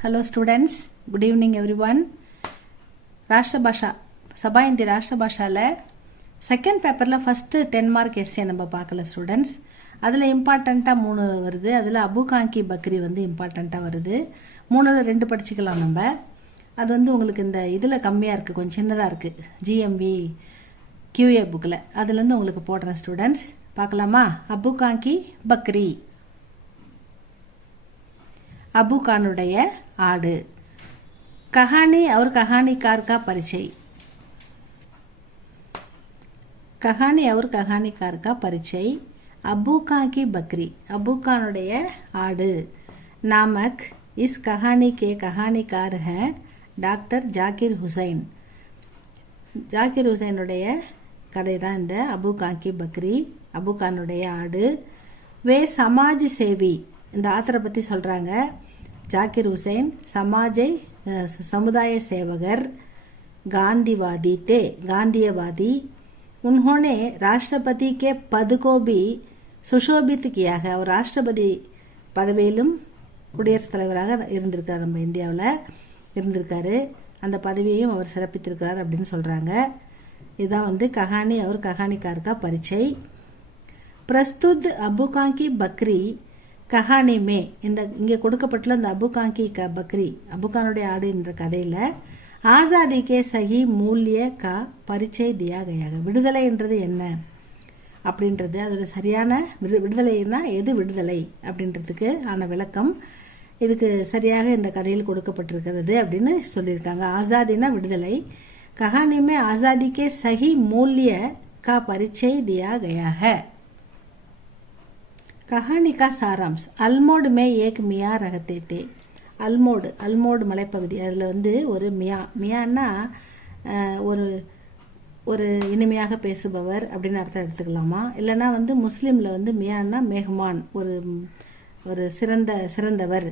Hello students, good evening everyone. ராஷ்டிர பாஷா சபா இந்தி ராஷ்டிர பாஷாவில் second பேப்பரில் first 10 mark S A நம்ம பார்க்கல ஸ்டூடெண்ட்ஸ். அதில் இம்பார்ட்டண்ட்டாக 3 வருது. அதில் அபு காங்கி பக்ரி இம்பார்ட்டண்ட்டாக வருது. 3ல் 2 படிச்சுக்கலாம் நம்ம. அது உங்களுக்கு இந்த இதில் கம்மியாக இருக்குது, கொஞ்சம் சின்னதாக இருக்குது, ஜிஎம்வி கியூஏ புக்கில். அதுலேருந்து உங்களுக்கு போடுறேன் ஸ்டூடெண்ட்ஸ். பார்க்கலாமா? அபு காங்கி பக்ரி, अबू खानुடைய ஆடு. कहानी और कहानीकार का परिचय. कहानी और कहानीकार का परिचय. अबू खान की बकरी, अबू खानुடைய ஆடு. नामक इस कहानी के कहानीकार हैं डॉक्टर जाकिर हुसैन. जाकिर हुसैनुடைய கதை தான் இந்த அபு கான் கி பக்ரி, அபு கானுடைய ஆடு. வே சமாஜ் சேவி, இந்த ஆத்தரை பற்றி சொல்கிறாங்க. जाकिर हुसैन समुदाय सेवकर, गांधीवादी थे, गांधीवादी. उन्होंने राष्ट्रपति के पद को भी सुशोभित किया है. और राष्ट्रपति பதவியிலும் குடியரசுத் தலைவராக இருந்திருக்கார், நம்ம இந்தியாவில் இருந்திருக்காரு. அந்த பதவியையும் அவர் சிறப்பித்திருக்கிறார் அப்படின்னு சொல்கிறாங்க. இதுதான் கஹானி और कहानीकार का परिचय. प्रस्तुत अबू खान की बकरी கஹானி மே, இந்த இங்கே கொடுக்கப்பட்டுள்ள இந்த அபு காங்கி பக்ரி, அபு கானுடைய ஆடு என்ற கதையில் ஆசாதி கே சஹி மூல்ய கா பரிச்சை தியா கயாக, விடுதலை என்றது என்ன அப்படின்றது, அதோட சரியான விடுதலைன்னா எது விடுதலை அப்படின்றதுக்கு ஆன விளக்கம் இதுக்கு சரியாக இந்த கதையில் கொடுக்கப்பட்டிருக்கிறது அப்படின்னு சொல்லியிருக்காங்க. ஆசாதினா விடுதலை. கஹானி மே ஆசாதி கே சஹி மூல்ய கா பரிச்சை தியா கயாக. कहानी का सारांश. अल्मोड में एक मियाँ रहते थे. அல்மோடு மலைப்பகுதி, அதில் ஒரு மியான்னா ஒரு ஒரு இனிமையாக பேசுபவர் அப்படின்னு அர்த்தம் எடுத்துக்கலாமா? இல்லைன்னா முஸ்லீமில் மியான்னா மெஹ்மான், ஒரு ஒரு சிறந்தவர்,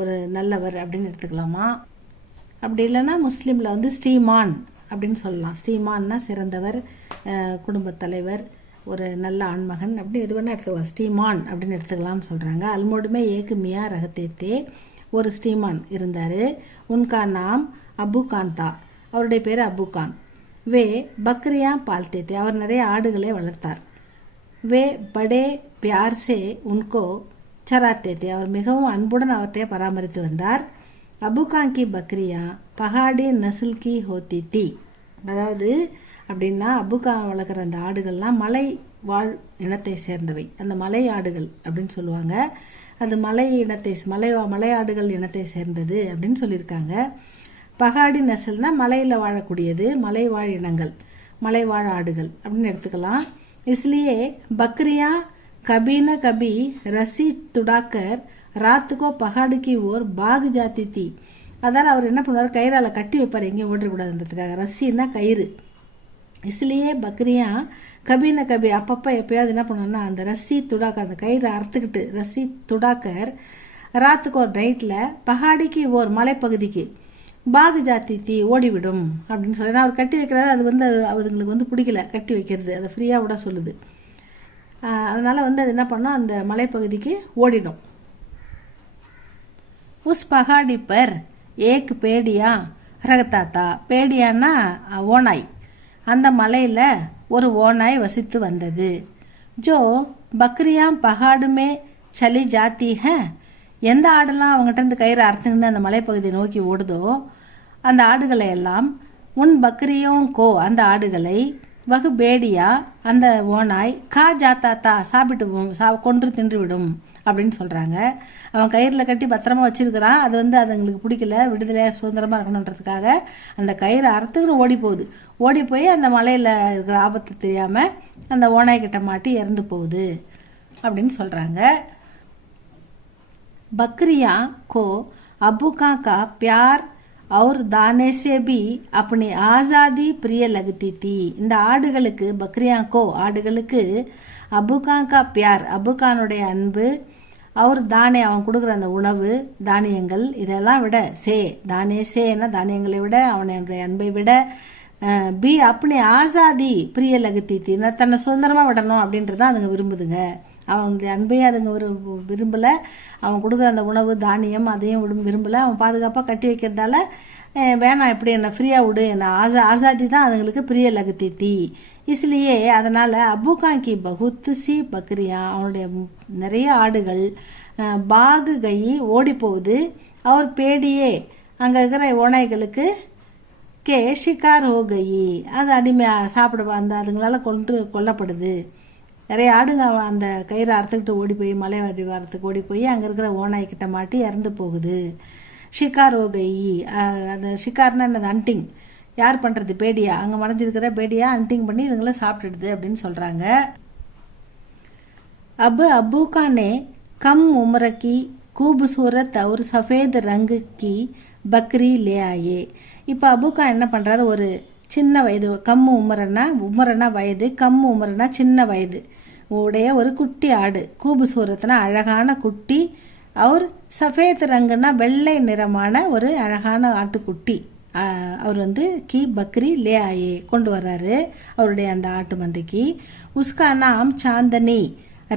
ஒரு நல்லவர் அப்படின்னு எடுத்துக்கலாமா? அப்படி இல்லைன்னா முஸ்லீமில் ஸ்ரீமான் அப்படின்னு சொல்லலாம். ஸ்ரீமான்னா சிறந்தவர், குடும்பத் தலைவர், ஒரு நல்ல ஆண்மகன், அப்படி எது வேணால் எடுத்துக்கலாம். ஸ்ரீமான் அப்படின்னு எடுத்துக்கலாம்னு சொல்கிறாங்க. அல்மோடுமே ஏக்கு மியா ரகத்தேத்தே, ஒரு ஸ்ரீமான் இருந்தார். உன்கா நாம் அபு கான் தா, அவருடைய பேர் அபு கான். வே பக்ரியா பால்தேத்தே, அவர் நிறைய ஆடுகளை வளர்த்தார். வே படே பியார் சே உன்கோ சராத்தேத்தே, அவர் மிகவும் அன்புடன் அவற்றை பராமரித்து வந்தார். அபு கான் கி பக்ரியா பஹாடி நஸ்ல் கி ஹோத்தி தி, அதாவது அப்படின்னா அபுகா வளர்க்குற அந்த ஆடுகள்லாம் மலை வாழ் இனத்தை சேர்ந்தவை, அந்த மலை ஆடுகள் அப்படின்னு சொல்லுவாங்க. அது மலை இனத்தை மலை ஆடுகள் இனத்தை சேர்ந்தது அப்படின்னு சொல்லியிருக்காங்க. பகாடி நெசல்னா மலையில் வாழக்கூடியது, மலை வாழ் இனங்கள், மலை வாழ் ஆடுகள் அப்படின்னு எடுத்துக்கலாம். इसलिए बकरियां कभी न कभी रस्सी तुड़ाकर रात को पहाड़ की ओर भाग जाती थी. அதால் அவர் என்ன பண்ணுவார், கயிறால கட்டி வைப்பார், எங்கேயும் ஓடிடக்கூடாதுன்றதுக்காக. ரஸ்ஸின்னா கயிறு. इसलिए बकरियां कभी न कभी, அப்பப்போ எப்பயாவது என்ன பண்ணுவோம்னா அந்த ரஸ்ஸி துடாக்க, அந்த கயிறு அறுத்துக்கிட்டு ரஸ்ஸி துடாக்கர் ராத்துக்கு ஒரு நைட்டில் பஹாடிக்கு ஒரு மலைப்பகுதிக்கு பாகு ஜாத்தி தீ ஓடிவிடும் அப்படின்னு சொல்லி அவர் கட்டி வைக்கிறாரு. அது அதுங்களுக்கு பிடிக்கல கட்டி வைக்கிறது, அதை ஃப்ரீயாக விட சொல்லுது. அதனால் அது என்ன பண்ணோம், அந்த மலைப்பகுதிக்கு ஓடிடும். உஸ் பஹாடி பர் ஏக் பேடியா ரகத்தாத்தா, பேடியான்னா ஓனாய், அந்த மலையில் ஒரு ஓனாய் வசித்து வந்தது. ஜோ பக்ரியா பஹாடுமே சலி ஜாத்தி ஹே, எந்த ஆடெல்லாம் அவங்ககிட்ட இருந்து கயிறு அறுத்துக்கின்னு அந்த மலைப்பகுதியை நோக்கி ஓடுதோ அந்த ஆடுகளை எல்லாம், உன் பக்ரியும் கோ, அந்த ஆடுகளை, வகு பேடியா, அந்த ஓனாய், கா ஜாத்தாத்தா, சாப்பிட்டு கொன்று தின்றுவிடும் அப்படின்னு சொல்கிறாங்க. அவன் கயிறில் கட்டி பத்திரமா வச்சிருக்கிறான். அது அதுங்களுக்கு பிடிக்கல, விடுதலையாக சுதந்திரமாக இருக்கணுன்றதுக்காக அந்த கயிறு அறுத்துக்குன்னு ஓடி போகுது. ஓடி போய் அந்த மலையில் இருக்கிற ஆபத்து தெரியாமல் அந்த ஓனாய்கிட்ட மாட்டி இறந்து போகுது அப்படின்னு சொல்கிறாங்க. பக்ரியா கோ அபு கான் கா प्यार और दाने से भी अपनी आज़ादी प्रिय लगती थी. இந்த ஆடுகளுக்கு, பக்ரியாக்கோ ஆடுகளுக்கு, அபு கான் கா பியார், அபு கானுடைய அன்பு, அவர் தானே, அவன் கொடுக்குற அந்த உணவு, தானியங்கள், இதெல்லாம் விட, சே தானே சேன்னா தானியங்களை விட, அவனுடைய அன்பை விட, பி அப்படி ஆசாதி பிரிய லகுத்தி, தன்னை சுதந்திரமாக விடணும் அப்படின்றதான் அதுங்க விரும்புதுங்க அவனுடைய அன்பையும் அதுங்க ஒரு விரும்பலை, அவன் கொடுக்குற அந்த உணவு தானியம் அதையும் விரும்பலை. அவன் பாதுகாப்பாக கட்டி வைக்கிறதால வேணாம், எப்படி என்ன ஃப்ரீயாக விடு, என்ன ஆசாதி தான் அதுங்களுக்கு பிரிய லகத்தி தீ. इसलिए அதனால் அபுகாங்கி பகுத்து சி பக்ரியா, அவனுடைய நிறைய ஆடுகள் பாகு கை ஓடி போகுது. அவர் பேடியே அங்கே இருக்கிற ஓநாய்களுக்கு கே ஷிகார் ஹோ கயி, அது அடிமையாக சாப்பிட அந்த அதுங்களால கொல்லப்படுது. நிறைய ஆடுங்க அந்த கயிறு அறுத்துக்கிட்டு ஓடி போய் மலை வரத்துக்கு ஓடி போய் அங்கே இருக்கிற ஓநாய்கிட்ட மாட்டி இறந்து போகுது. ஷிகார் ஹோ கயி, அந்த ஷிகார்னா என்னது, ஹண்டிங் யார் பண்ணுறது, பேடியா, அங்கே மறைஞ்சிருக்கிற பேடியா ஹண்டிங் பண்ணி இதுங்களை சாப்பிட்டுடுது அப்படின்னு சொல்கிறாங்க. अबूका ने कम उम्र की खूबसूरत और सफ़ेद रंग की बकरी ले आए. இப்போ அபூக்கா என்ன பண்ணுறாரு, ஒரு சின்ன வயது, உமரனா வயது, உமரனா சின்ன வயது உடைய ஒரு குட்டி ஆடு, கூபுசூரத்னா அழகான குட்டி, அவர் சஃபேத் ரங்குனா வெள்ளை நிறமான ஒரு அழகான ஆட்டுக்குட்டி, அவர் கி பக்ரி லே ஆயே கொண்டு வர்றாரு அவருடைய அந்த ஆட்டு மந்தைக்கு. உஸ்கா நாம் சாந்தனி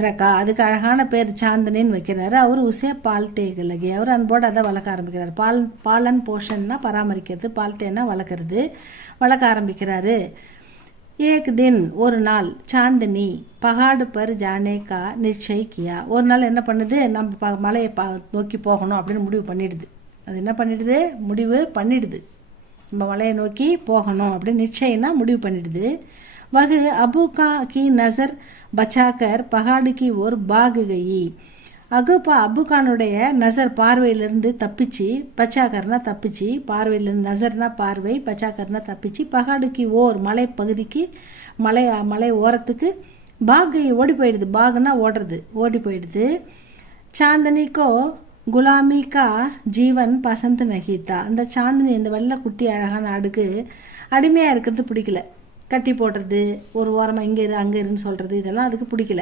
ரக்கா, அதுக்கு அழகான பேர் சாந்தனின்னு வைக்கிறாரு. அவர் உசே பால் தேகலகி, அவர் அன்போடு அதை வளர்க்க ஆரம்பிக்கிறார். பாலன் போஷன்னா பராமரிக்கிறது, பால் தேனா வளர்க்க ஆரம்பிக்கிறாரு. ஏக் தின் ஒரு நாள் சாந்தினி பகாடு பர் ஜானே கா நிச்சய் கியா, ஒரு நாள் என்ன பண்ணுது, நம்ம மலையை நோக்கி போகணும் அப்படின்னு முடிவு பண்ணிடுது. அது என்ன பண்ணிடுது, முடிவு பண்ணிடுது, நம்ம மலையை நோக்கி போகணும் அப்படின்னு நிச்சயம்னா முடிவு பண்ணிடுது. वह अबूका की नज़र बचाकर पहाड़ की ओर भाग गई. அபுகானுடைய நசர் பார்வையிலிருந்து தப்பிச்சு, பச்சாக்கர்னா தப்பிச்சு, பார்வையிலிருந்து நசர்னா பார்வை, பச்சாக்கர்னா தப்பிச்சு, பகாடுக்கு ஓர் மலை பகுதிக்கு மலை ஓரத்துக்கு பாகை ஓடி போயிடுது. பாகுனா ஓடுறது, ஓடி போயிடுது. சாந்தனிக்கோ குலாமி கா ஜீவன் பசந்த் நகிதா, அந்த சாந்தினி இந்த வெள்ளை குட்டி அழகான ஆடுக்கு அடிமையாக இருக்கிறது பிடிக்கல. கட்டி போடுறது, ஒரு ஓரமாக இங்கே அங்கே இருன்னு சொல்கிறது, இதெல்லாம் அதுக்கு பிடிக்கல.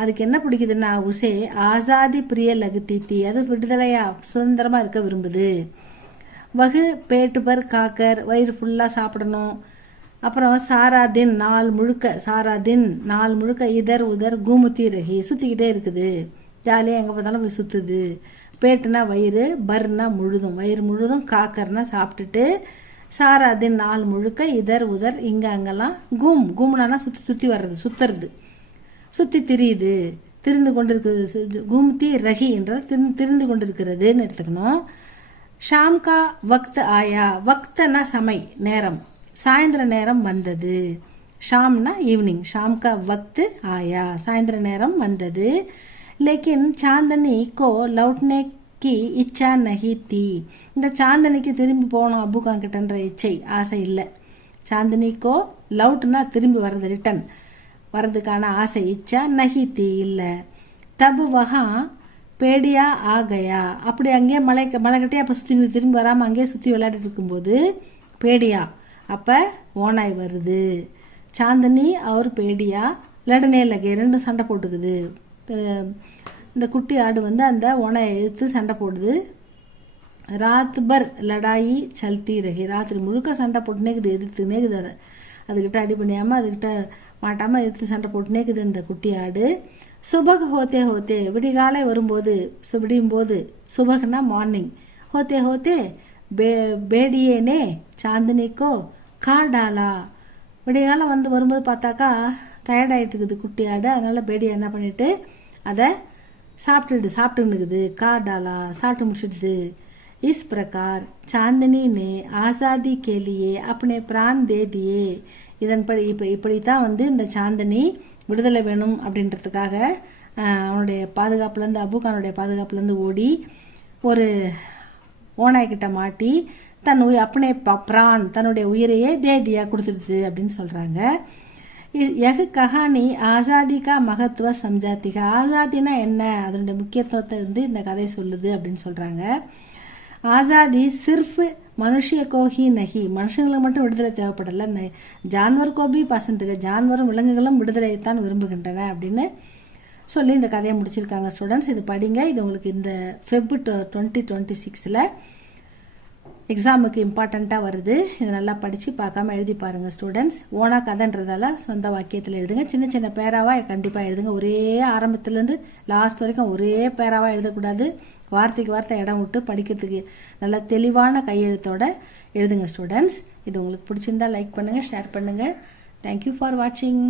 அதுக்கு என்ன பிடிக்குதுன்னா, உசே ஆசாதி பிரிய லகுத்தி, அது விடுதலையாக சுதந்திரமாக இருக்க விரும்புது. வகு பேட்டு பர் காக்கர், வயிறு ஃபுல்லாக சாப்பிடணும். அப்புறம் சாரா தின் நாள் முழுக்க இதர் உதர் கூமுத்தி ரகி, சுற்றிக்கிட்டே இருக்குது, ஜாலியாக எங்கே பார்த்தாலும் போய் சுற்றுது. பேட்டுனா வயிறு, பர்னா முழுதும், வயிறு முழுதும், காக்கர்னா சாப்பிட்டுட்டு, சாரா தின் நாள் முழுக்க இதர் உதர் இங்கே அங்கெல்லாம், கூம்னா சுற்றி வர்றது, சுற்றி திரியுது, திரிந்து கொண்டிருக்குது. கூம்தி ரஹி என்றது திரிந்து கொண்டிருக்கிறதுன்னு எடுத்துக்கணும். ஷாம்கா வக்த் ஆயா, வக்தனா சமை நேரம், சாயந்தர நேரம் வந்தது. ஷாம்னா ஈவினிங், ஷாம்கா வக்த் ஆயா சாயந்தர நேரம் வந்தது. லேக்கின் சாந்தனி கோ லவுட்னே கி இச்சா நகி தீ, இந்த சாந்தனிக்கு திரும்பி போகணும் அபுகாங்கிட்டன்ற இச்சை ஆசை இல்லை. சாந்தினிக்கோ லவுட்னா திரும்பி வர்றது, ரிட்டன் வர்றதுக்கான ஆசை, இச்சா நகி தீ இல்லை. தபு வகா பேடியா ஆ கயா, அப்படி அங்கேயே மலைக்கிட்டே அப்போ சுற்றி திரும்பி வராமல் அங்கேயே சுற்றி விளையாடிட்டு இருக்கும்போது பேடியா, அப்போ ஓனாய் வருது. சாந்தினி அவர் பேடியா லடனே லகே, ரெண்டும் சண்டை போட்டுக்குது. இந்த குட்டி ஆடு அந்த ஓனாயை எதிர்த்து சண்டை போடுது. ராத் பர் லடாயி சல்தி ரகி, ராத்திரி முழுக்க சண்டை போட்டுனேக்குது, எதிர்த்துனேக்குது, அதுக்கிட்ட அடி பண்ணியாமல் அதுக்கிட்ட மாட்டாமல் எதிர்த்து சண்டை போட்டுனேக்குது இந்த குட்டி ஆடு. சுபக் ஹோத்தே விடிகாலை வரும்போது, விடியும் போது, சுபக்னா மார்னிங், ஹோத்தே பேடியேனே சாந்தினிக்கோ காடாலா, விடிகாலம் வரும்போது பார்த்தாக்கா டயர்டாயிட்டு இருக்குது குட்டி ஆடு. அதனால் பேடியா என்ன பண்ணிட்டு அதை சாப்பிட்டுக்குது, காடாலா சாப்பிட்டு முடிச்சிடுது. இஸ் பிரகார் சாந்தினி நே ஆசாதி கேலியே अपने प्राण दे दिए, இதன்படி இப்படித்தான் இந்த சாந்தினி விடுதலை வேணும் அப்படின்றதுக்காக அவனுடைய பாதுகாப்புலேருந்து, அபுகானுடைய பாதுகாப்புலேருந்து ஓடி ஒரு ஓனாய்கிட்ட மாட்டி अपने प्राण தன்னுடைய உயிரையே தேதியா கொடுத்துடுது அப்படின்னு சொல்கிறாங்க. யஹ் கஹானி ஆசாதி கா மகத்துவ சம்ஜாத்திகா, ஆசாதினா என்ன, அதனுடைய முக்கியத்துவத்தை இந்த கதை சொல்லுது அப்படின்னு சொல்கிறாங்க. ஆசாதி சிர்ஃப் மனுஷிய கோஹி நகி, மனுஷங்களுக்கு மட்டும் விடுதலை தேவைப்படலை, ஜான்வர் கோபி பசந்துக, ஜான்வரும் விலங்குகளும் விடுதலையைத்தான் விரும்புகின்றன அப்படின்னு சொல்லி இந்த கதையை முடிச்சிருக்காங்க. ஸ்டூடெண்ட்ஸ் இது படிங்க, இது உங்களுக்கு இந்த Feb 2026 எக்ஸாமுக்கு இம்பார்ட்டண்ட்டாக வருது. இதை நல்லா படித்து பார்க்காம எழுதி பாருங்கள் ஸ்டூடெண்ட்ஸ். ஓனாக கதைன்றதால சொந்த வாக்கியத்தில் எழுதுங்க. சின்ன சின்ன பேராவாக கண்டிப்பாக எழுதுங்க. ஒரே ஆரம்பத்துலேருந்து லாஸ்ட் வரைக்கும் ஒரே பேராவாக எழுதக்கூடாது. வார்த்தைக்கு வார்த்தை இடம் விட்டு படிக்கிறதுக்கு நல்ல தெளிவான கையெழுத்தோடு எழுதுங்க ஸ்டூடெண்ட்ஸ். இது உங்களுக்கு பிடிச்சிருந்தா லைக் பண்ணுங்கள், ஷேர் பண்ணுங்கள். தேங்க்யூ ஃபார் வாட்சிங்.